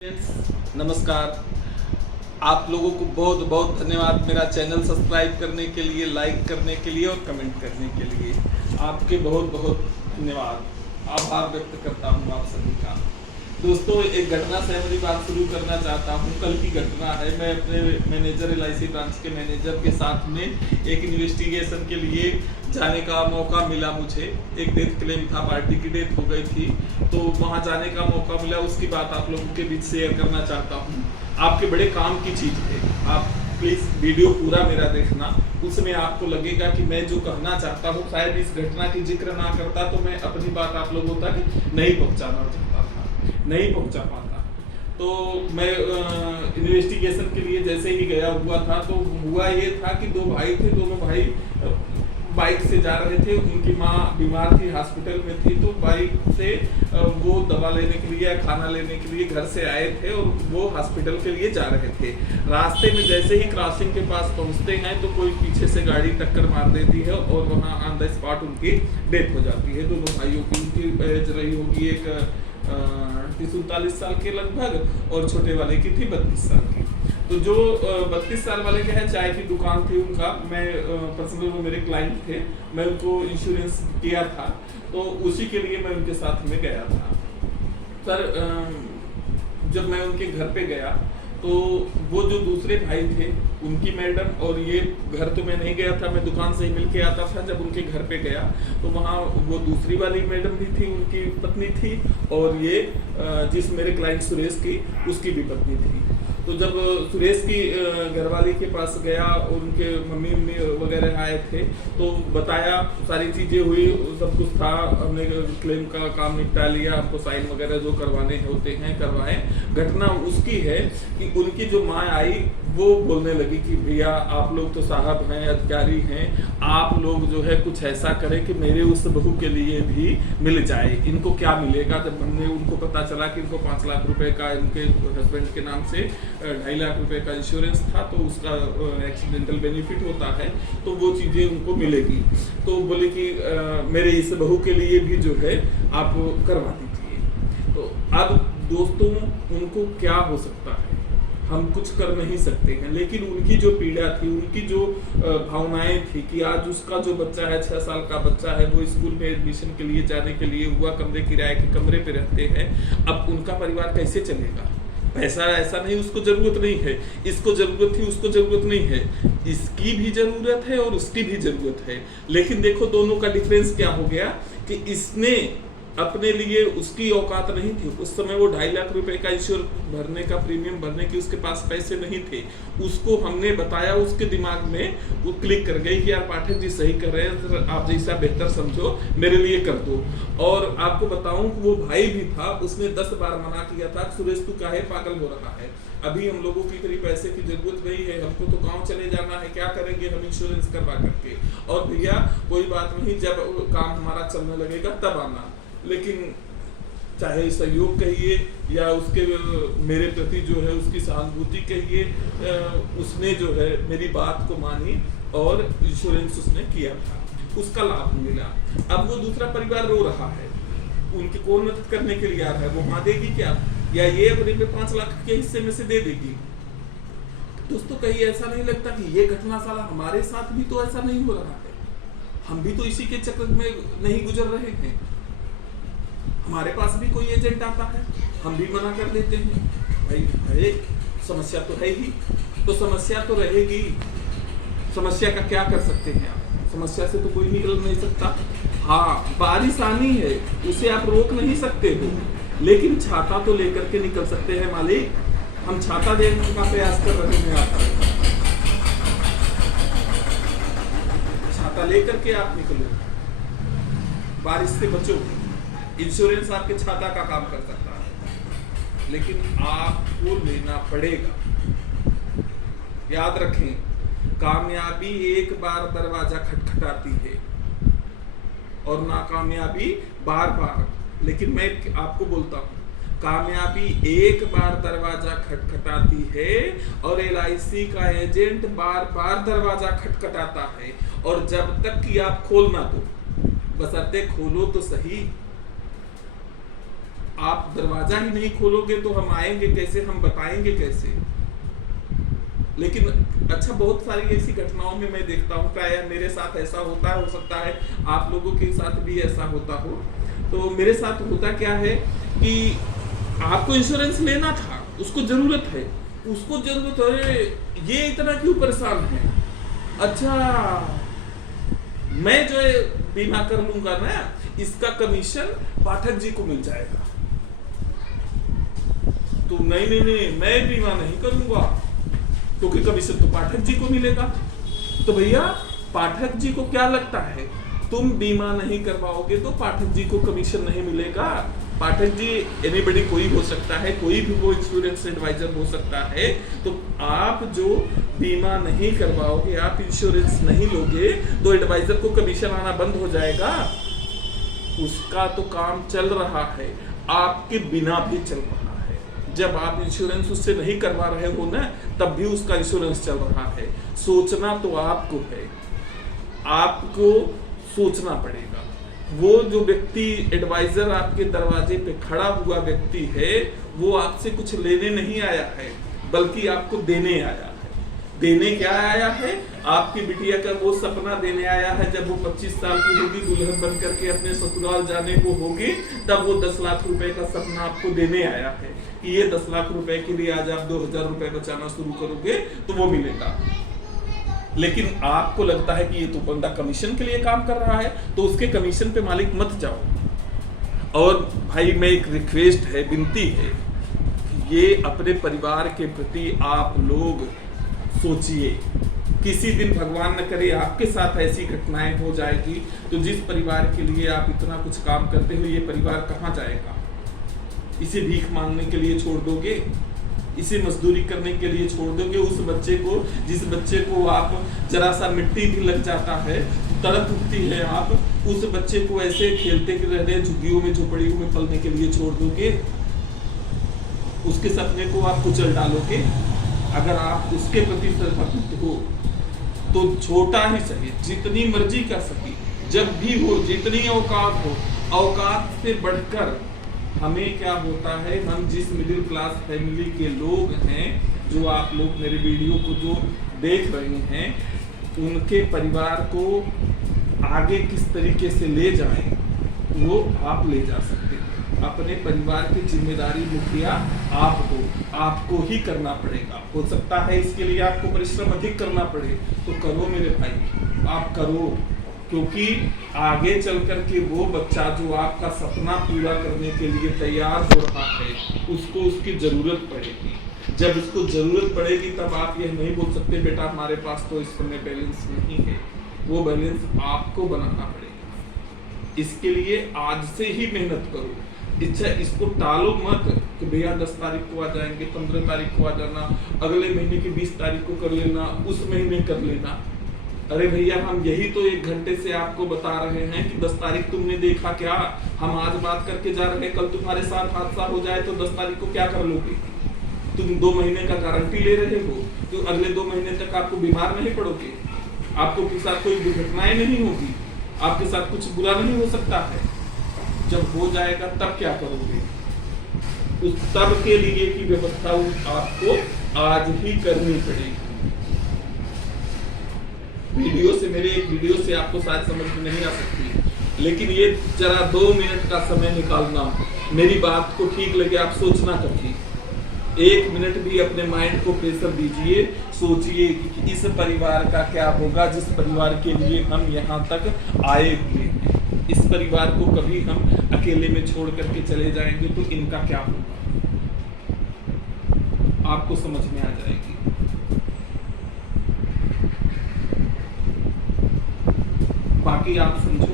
Friends नमस्कार। आप लोगों को बहुत बहुत धन्यवाद मेरा चैनल सब्सक्राइब करने के लिए, लाइक करने के लिए और कमेंट करने के लिए। आपके बहुत बहुत धन्यवाद, आभार व्यक्त करता हूँ आप सभी का। दोस्तों, एक घटना से मेरी बात शुरू करना चाहता हूँ। कल की घटना है। मैं अपने मैनेजर LIC ब्रांच के मैनेजर के साथ में एक इन्वेस्टिगेशन के लिए जाने का मौका मिला। मुझे एक डेथ क्लेम था, पार्टी की डेथ हो गई थी, तो वहाँ जाने का मौका मिला। उसकी बात आप लोगों के बीच शेयर करना चाहता हूँ। आपके बड़े काम की चीज़ है। आप प्लीज़ वीडियो पूरा मेरा देखना। उसमें आपको लगेगा कि मैं जो कहना चाहता हूँ, शायद इस घटना की जिक्र ना करता तो मैं अपनी बात आप लोगों तक नहीं पहुँचाना चाहता था, नहीं पहुँचा पाता। तो मैं इन्वेस्टिगेशन के लिए जैसे ही गया हुआ था, तो हुआ ये था कि दो भाई थे। दोनों भाई बाइक से जा रहे थे। उनकी माँ बीमार थी, हॉस्पिटल में थी, तो बाइक से वो दवा लेने के लिए, खाना लेने के लिए घर से आए थे और वो हॉस्पिटल के लिए जा रहे थे। रास्ते में जैसे ही क्रॉसिंग के पास पहुंचते हैं तो कोई पीछे से गाड़ी टक्कर मार देती है और वहाँ ऑन द स्पॉट उनकी डेथ हो जाती है। दोनों भाइयों की, उनकी एज रही होगी एक 39 साल के लगभग, और छोटे वाले की थी 32 साल की। तो जो 32 साल वाले के हैं, चाय की दुकान थी उनका। मैं पर्सनल, वो मेरे क्लाइंट थे, मैं उनको इंश्योरेंस किया था, तो उसी के लिए मैं उनके साथ में गया था। सर, जब मैं उनके घर पे गया तो वो जो दूसरे भाई थे, उनकी मैडम, और ये घर तो मैं नहीं गया था, मैं दुकान से ही मिल के आता था। जब उनके घर पे गया तो वहाँ वो दूसरी वाली मैडम भी थी, उनकी पत्नी थी, और ये जिस मेरे क्लाइंट सुरेश की, उसकी भी पत्नी थी। तो जब सुरेश की घरवाली के पास गया और उनके मम्मी वगैरह आए थे, तो बताया, सारी चीज़ें हुई, सब कुछ था। हमने क्लेम का काम निपटा लिया, हमको साइन वगैरह जो करवाने होते हैं करवाए। घटना उसकी है कि उनकी जो माँ आई, वो बोलने लगी कि भैया आप लोग तो साहब हैं, अधिकारी हैं, आप लोग जो है कुछ ऐसा करें कि मेरे उस बहू के लिए भी मिल जाए। इनको क्या मिलेगा? जब हमने उनको पता चला कि इनको 5 लाख रुपए का, इनके हस्बैंड के नाम से 2.5 लाख रुपए का इंश्योरेंस था, तो उसका एक्सीडेंटल बेनिफिट होता है, तो वो चीज़ें उनको मिलेगी। तो बोले कि मेरे इस बहू के लिए भी जो है आप करवा दीजिए। तो अब दोस्तों, उनको क्या हो सकता है? हम कुछ कर नहीं सकते हैं, लेकिन उनकी जो पीड़ा थी, उनकी जो भावनाएं थी कि आज उसका जो बच्चा है, 6 साल का बच्चा है, वो स्कूल में एडमिशन के लिए जाने के लिए हुआ, कमरे किराए के कमरे पे रहते हैं। अब उनका परिवार कैसे चलेगा? पैसा ऐसा नहीं उसको जरूरत नहीं है, इसको जरूरत थी, उसको जरूरत नहीं है, इसकी भी जरूरत है और उसकी भी जरूरत है। लेकिन देखो दोनों का डिफरेंस क्या हो गया कि इसने अपने लिए, उसकी औकात नहीं थी उस समय, वो 2.5 लाख रुपए का इंश्योर भरने का, प्रीमियम भरने की उसके पास पैसे नहीं थे। उसको हमने बताया, उसके दिमाग में वो क्लिक कर गई कि यार पाठक जी सही कर रहे हैं, आप जैसा बेहतर समझो, मेरे लिए कर दो। और आपको बताऊं कि वो भाई भी था, उसने 10 बार मना किया था, सुरेश तू काहे पागल हो रहा है, अभी हम लोगों की तेरी पैसे की जरूरत नहीं है, हमको तो गांव चले जाना है, क्या करेंगे हम इंश्योरेंस करवा करके, और भैया कोई बात नहीं, जब काम हमारा चलने लगेगा तब आना। लेकिन चाहे सहयोग कहिए या उसके मेरे प्रति जो है उसकी सहानुभूति कहिए, उसने जो है मेरी बात को मानी और इंश्योरेंस उसने किया था, उसका लाभ मिला। अब वो दूसरा परिवार रो रहा है, उनकी कौन मदद करने के लिए आ रहा है? वो माँ देगी क्या, या ये अपने पे 5 लाख के हिस्से में से दे देगी? दोस्तों, कहीं ऐसा नहीं लगता कि ये घटना साला हमारे साथ भी तो ऐसा नहीं हो रहा है? हम भी तो इसी के चक्कर में नहीं गुजर रहे हैं। हमारे पास भी कोई एजेंट आता है, हम भी मना कर देते हैं। भाई अरे समस्या तो है ही, तो समस्या तो रहेगी। समस्या का क्या कर सकते हैं आप? समस्या से तो कोई निकल नहीं सकता। हाँ, बारिश आनी है, उसे आप रोक नहीं सकते हो, लेकिन छाता तो लेकर के निकल सकते हैं मालिक। हम छाता देने का प्रयास कर रहे हैं, आप छाता लेकर के आप निकलो, बारिश से बचो। इंश्योरेंस आपके छाता का काम कर सकता है, लेकिन आपको लेना पड़ेगा। याद रखें, कामयाबी एक बार दरवाजा खटखटाती है और नाकामयाबी बार बार। लेकिन मैं आपको बोलता हूँ, कामयाबी एक बार दरवाजा खटखटाती है और LIC का एजेंट बार बार दरवाजा खटखटाता है, और जब तक कि आप खोल ना दो, बशर्ते खोलो तो सही। आप दरवाजा ही नहीं खोलोगे तो हम आएंगे कैसे, हम बताएंगे कैसे। लेकिन अच्छा, बहुत सारी ऐसी घटनाओं में मैं देखता हूँ, प्रायः मेरे साथ ऐसा होता है, हो सकता है आप लोगों के साथ भी ऐसा होता हो। तो मेरे साथ होता क्या है कि आपको इंश्योरेंस लेना था, उसको जरूरत है, उसको जरूरत है, ये इतना क्यों परेशान है, अच्छा मैं जो है बीमा कर लूंगा ना, इसका कमीशन पाठक जी को मिल जाएगा। तो नहीं, मैं बीमा नहीं करूंगा क्योंकि कमीशन तो पाठक जी को मिलेगा। तो भैया पाठक जी को क्या लगता है, तुम बीमा नहीं करवाओगे तो पाठक जी को कमीशन नहीं मिलेगा। पाठक जी एनीबडी कोई हो सकता है, कोई भी वो इंश्योरेंस एडवाइजर हो सकता है। तो आप जो बीमा नहीं करवाओगे, आप इंश्योरेंस नहीं लोगे तो एडवाइजर को कमीशन आना बंद हो जाएगा। उसका तो काम चल रहा है, आपके बिना भी चल रहा है। जब आप इंश्योरेंस उससे नहीं करवा रहे हो ना, तब भी उसका इंश्योरेंस चल रहा है। सोचना तो आपको है, आपको सोचना पड़ेगा। वो जो व्यक्ति एडवाइजर आपके दरवाजे पे खड़ा हुआ व्यक्ति है, वो आपसे कुछ लेने नहीं आया है, बल्कि आपको देने आया है। देने क्या आया है, आपकी बिटिया का वो सपना देने आया है, जब वो 25 साल की होगी, दुल्हन बन करके अपने ससुराल जाने को होगी, तब वो 10 लाख रुपए का सपना आपको देने आया है कि ये 10 लाख रुपए के लिए आज आप 2000 रुपए बचाना शुरू करोगे तो वो मिलेगा। लेकिन आपको लगता है कि ये तो बंदा कमीशन के लिए काम कर रहा है, तो उसके कमीशन पे मालिक मत जाओ। और भाई मैं एक रिक्वेस्ट है, विनती है कि ये अपने परिवार के प्रति आप लोग सोचिए। किसी दिन भगवान न करे आपके साथ ऐसी घटनाएं हो जाएगी, तो जिस परिवार के लिए आप इतना कुछ काम करते हो, ये परिवार कहाँ जाएगा? इसे भीख मांगने के लिए छोड़ दोगे? इसे मजदूरी करने के लिए छोड़ दोगे? उस बच्चे को, जिस बच्चे को आप जरा सा मिट्टी भी लग जाता है तड़प उठती है, आप उस बच्चे को ऐसे खेलते रहते झुग्गियों में, झोपड़ियों में पलने के लिए छोड़ दोगे? उसके सपने को आप कुचल डालोगे? अगर आप उसके प्रति समर्पित हो तो छोटा ही सही, जितनी मर्जी कर सके, जब भी हो, जितनी औकात हो, औकात से बढ़कर हमें क्या होता है, हम जिस मिडिल क्लास फैमिली के लोग हैं, जो आप लोग मेरे वीडियो को जो देख रहे हैं, उनके परिवार को आगे किस तरीके से ले जाएं, वो आप ले जा सकते हैं। अपने परिवार की जिम्मेदारी मुखिया आप हो, आपको ही करना पड़ेगा। हो सकता है इसके लिए आपको परिश्रम अधिक करना पड़े, तो करो मेरे भाई, आप करो, क्योंकि आगे चल कर के वो बच्चा जो आपका सपना पूरा करने के लिए तैयार हो रहा है, उसको उसकी जरूरत पड़ेगी। जब उसको जरूरत पड़ेगी तब आप यह नहीं बोल सकते बेटा हमारे पास तो इस समय बैलेंस नहीं है। वो बैलेंस आपको बनाना पड़ेगा। इसके लिए आज से ही मेहनत करो। इच्छा इसको टालो मत कि भैया 10 तारीख को आ जाएंगे, 15 तारीख को आ जाना, अगले महीने की 20 तारीख को कर लेना, उस महीने कर लेना। अरे भैया हम यही तो 1 घंटे से आपको बता रहे हैं कि 10 तारीख तुमने देखा क्या? हम आज बात करके जा रहे हैं, कल तुम्हारे साथ हादसा हो जाए तो 10 तारीख को क्या कर लोगे? तुम 2 महीने का गारंटी ले रहे हो, तो अगले 2 महीने तक आपको बीमार नहीं पड़ोगे, आपको के साथ कोई दुर्घटनाएं नहीं होगी, आपके साथ कुछ बुरा नहीं हो सकता है। जब हो जाएगा तब क्या करोगे? उस तब के लिए की व्यवस्था आपको आज ही करनी पड़ेगी। मेरे एक वीडियो से आपको शायद समझ में नहीं आ सकती, लेकिन ये जरा 2 मिनट का समय निकालना, मेरी बात को ठीक लगे आप सोचना करिए। 1 मिनट भी अपने माइंड को प्रेशर दीजिए, सोचिए कि इस परिवार का क्या होगा जिस परिवार के लिए हम यहाँ तक आए हुए हैं। इस परिवार को कभी हम अकेले में छोड़ करके चले जाएंगे तो इनका क्या होगा, आपको समझ में आ जाएगी। बाकी आप समझो।